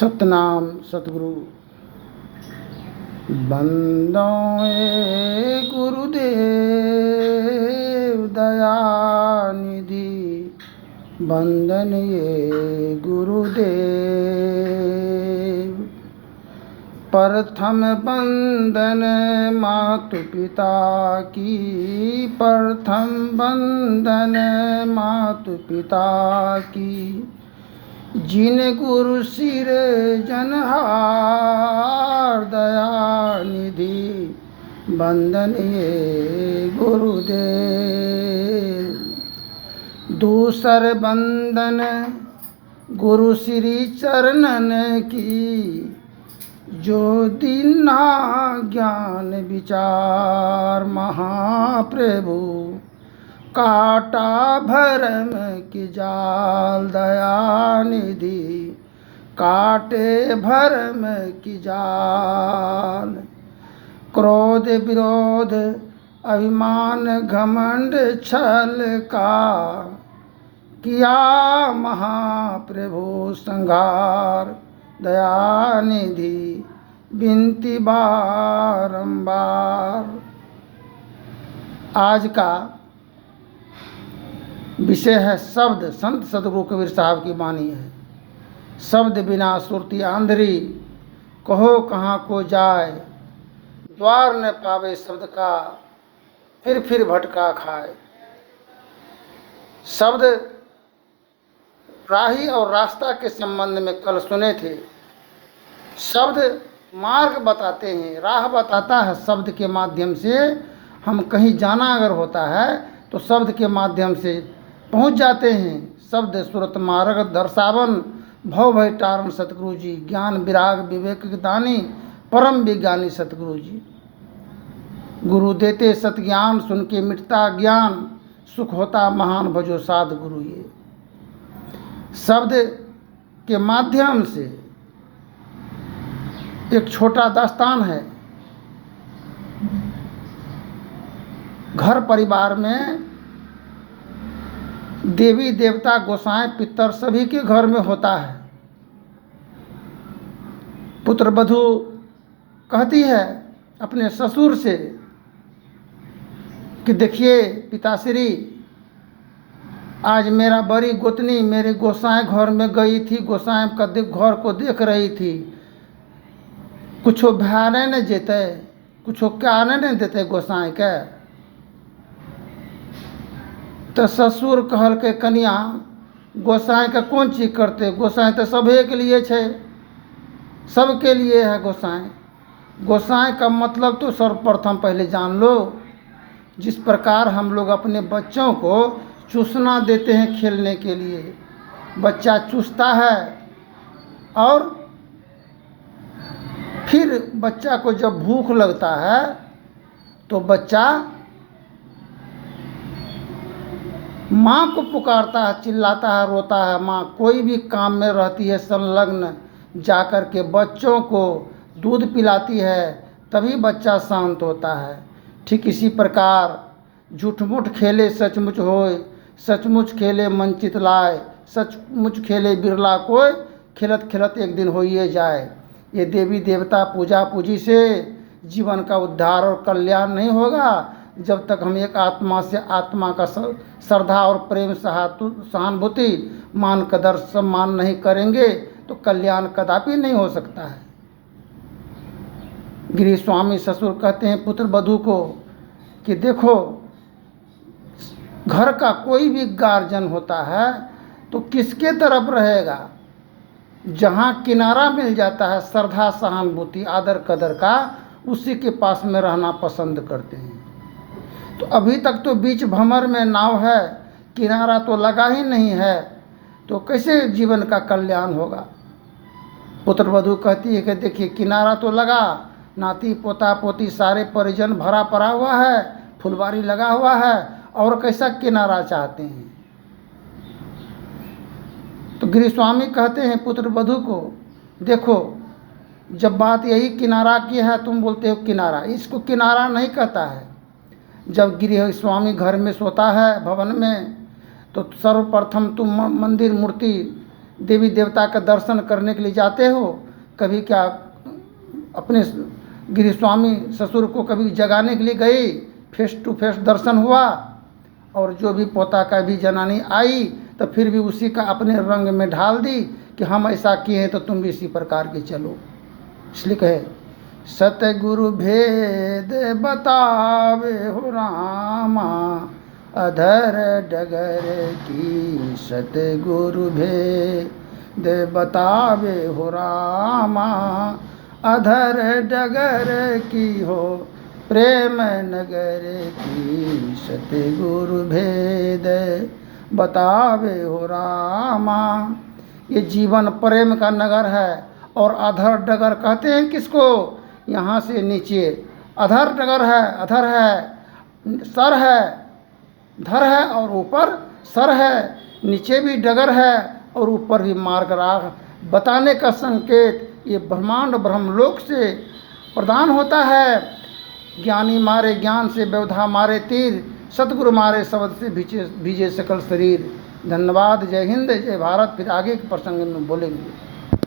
सतनाम सतगुरु बंदो ए गुरुदेव दयानिधि बंदन ये गुरुदेव। प्रथम बंदन मातु पिता की, प्रथम बंदन मातु पिता की, जिन गुरु सिर जनहार दयानिधि बंदन ये गुरुदेव। दूसर बंदन गुरु श्री चरणन की, जो दीन्हा ज्ञान विचार महाप्रभु, काटा भरम की जाल दयानिधि, काटे भरम की जाल। क्रोध विरोध अभिमान घमंड छल का, किया महाप्रभु संहार दयानिधि बिनती बारंबार। आज का विषय है शब्द। संत सतगुरु कबीर साहब की वाणी है। शब्द बिना सुरती आंधरी, कहो कहाँ को जाए, द्वार न पावे शब्द का, फिर भटका खाए। शब्द राही और रास्ता के संबंध में कल सुने थे। शब्द मार्ग बताते हैं, राह बताता है। शब्द के माध्यम से हम कहीं जाना अगर होता है तो शब्द के माध्यम से पहुंच जाते हैं। शब्द सुरत मार्ग दर्शावन, भव भय टारण सतगुरु जी, ज्ञान विराग विवेक दानी परम विज्ञानी सतगुरु जी। गुरु देते सत ज्ञान, सुन के मिटता ज्ञान, सुख होता महान भजो साध गुरु। ये शब्द के माध्यम से एक छोटा दास्तान है। घर परिवार में देवी देवता गोसाएं पितर सभी के घर में होता है। पुत्र वधू कहती है अपने ससुर से कि देखिए पिताश्री, आज मेरा बड़ी गोतनी मेरे गोसाएं घर में गई थी, गोसाएं का घर को देख रही थी, कुछो भयाने न जेते, कुछो कहने न देते गोसाएं के। तो ससुर कहल के कन्या, गोसाएं का कौन चीज करते, गोसाएं तो सभे के लिए छे, सबके लिए है गोसाएं। गोसाएं का मतलब तो सर्वप्रथम पहले जान लो। जिस प्रकार हम लोग अपने बच्चों को चूसना देते हैं खेलने के लिए, बच्चा चूसता है और फिर बच्चा को जब भूख लगता है तो बच्चा माँ को पुकारता है, चिल्लाता है, रोता है। माँ कोई भी काम में रहती है संलग्न, जाकर के बच्चों को दूध पिलाती है, तभी बच्चा शांत होता है। ठीक इसी प्रकार झूठ-मूठ खेले सचमुच होए, सचमुच खेले मन चित लाए, सचमुच खेले बिरला कोय, खिलत खिलत एक दिन होइए जाए। ये देवी देवता पूजा पूजी से जीवन का उद्धार और कल्याण नहीं होगा। जब तक हम एक आत्मा से आत्मा का श्रद्धा और प्रेम सहानुभूति मान कदर सम्मान नहीं करेंगे तो कल्याण कदापि नहीं हो सकता है। गिरी स्वामी ससुर कहते हैं पुत्र वधू को कि देखो, घर का कोई भी गार्जियन होता है तो किसके तरफ रहेगा? जहाँ किनारा मिल जाता है श्रद्धा सहानुभूति आदर कदर का, उसी के पास में रहना पसंद करते हैं। तो अभी तक तो बीच भंवर में नाव है, किनारा तो लगा ही नहीं है, तो कैसे जीवन का कल्याण होगा? पुत्र वधू कहती है कि देखिए किनारा तो लगा, नाती पोता पोती सारे परिजन भरा पड़ा हुआ है, फुलवारी लगा हुआ है, और कैसा किनारा चाहते हैं? तो गिरी स्वामी कहते हैं पुत्र वधू को, देखो जब बात यही किनारा की है, तुम बोलते हो किनारा, इसको किनारा नहीं कहता है। जब गिरी स्वामी घर में सोता है भवन में, तो सर्वप्रथम तुम मंदिर मूर्ति देवी देवता का दर्शन करने के लिए जाते हो, कभी क्या अपने गिरी स्वामी ससुर को कभी जगाने के लिए गई, फेस टू फेस दर्शन हुआ, और जो भी पोता का भी जनानी आई तो फिर भी उसी का अपने रंग में ढाल दी कि हम ऐसा किए हैं तो तुम भी इसी प्रकार के चलो। इसलिए कहे सतगुरु भेद बतावे हो रामा, अधर डगर की सतगुरु भेद बतावे हो रामा, अधर डगर की हो प्रेम नगर की सतगुरु भेद बतावे हो रामा। ये जीवन प्रेम का नगर है। और अधर डगर कहते हैं किसको? यहाँ से नीचे अधर डगर है, अधर है, सर है, धर है और ऊपर सर है, नीचे भी डगर है और ऊपर भी मार्ग राह बताने का संकेत ये ब्रह्मांड ब्रह्मलोक से प्रदान होता है। ज्ञानी मारे ज्ञान से, व्यवधा मारे तीर, सतगुरु मारे शब्द से भीजे सकल शरीर। धन्यवाद। जय हिंद, जय भारत। फिर आगे के प्रसंग में बोलेंगे।